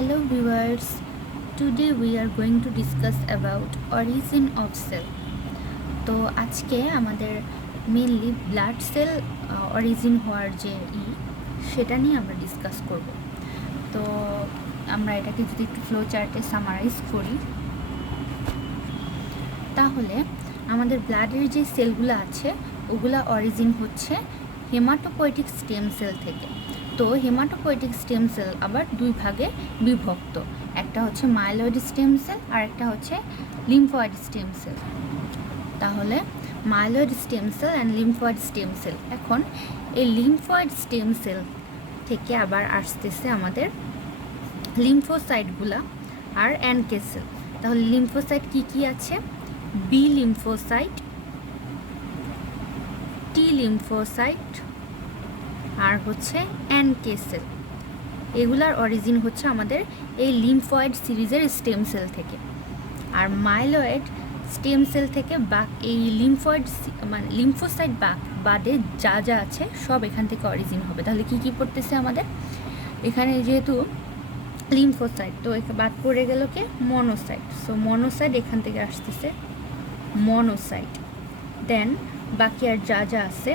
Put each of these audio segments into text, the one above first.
Hello viewers, today we are going to discuss about origin of cell. তো আজকে আমাদের mainly blood cell origin হওয়ার যে সেটা নিয়ে আমরা ডিসকাস করব। তো আমরা এটাকে যদি একটু ফ্লো চার্টে সামারাইজ করি তাহলে আমাদের ব্লাডের যে সেলগুলো আছে ওগুলা অরিজিন হচ্ছে হেমাটোপয়েটিক স্টেম সেল থেকে। তো হেমাটোপয়েটিক স্টেম সেল আবার দুই ভাগে বিভক্ত, একটা হচ্ছে মাইলয়েড স্টেম সেল আর একটা হচ্ছে লিম্ফয়েড স্টেম সেল। তাহলে myeloid stem cell and lymphoid stem cell, এখন এই লিম্ফয়েড স্টেম সেল থেকে আবার আসতেছে আমাদের লিম্ফোসাইটগুলা আর এনকে সেল। তাহলে লিম্ফোসাইট কি কি আছে? বি লিম্ফোসাইট, টি লিম্ফোসাইট আর হচ্ছে এনকে সেল। এগুলার অরিজিন হচ্ছে আমাদের এই লিম্ফয়েড সিরিজের স্টেম সেল থেকে। আর মাইলয়েড স্টেম সেল থেকে বা এই লিম্ফয়েড মানে লিম্ফোসাইট বাদে যা যা আছে সব এখান থেকে অরিজিন হবে। তাহলে কি কি পড়তেছে আমাদের এখানে? যেহেতু লিম্ফোসাইট, তো বাদ পড়ে গেল কি মনোসাইট। সো মনোসাইট এখান থেকে আসতেছে মনোসাইট। দেন বাকি আর যা যা আছে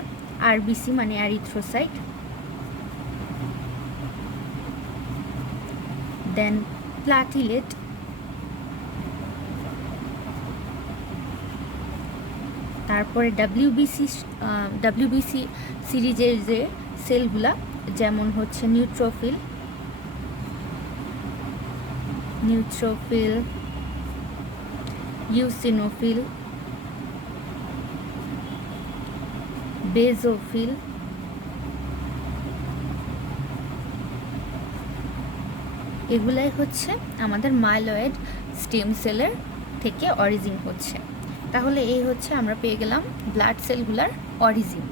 আরবিসি মানে অ্যারিথ্রোসাইট, দেন প্লাটিলেট, তারপরে ডাব্লিউবিসি সিরিজের যে সেলগুলা যেমন হচ্ছে নিউট্রোফিল, ইউসিনোফিল, বেজোফিল, এগুলাই হচ্ছে আমাদের মাইলয়েড স্টেম সেলের থেকে অরিজিন হচ্ছে। তাহলে এই হচ্ছে আমরা পেয়ে গেলাম ব্লাড সেলগুলার অরিজিন।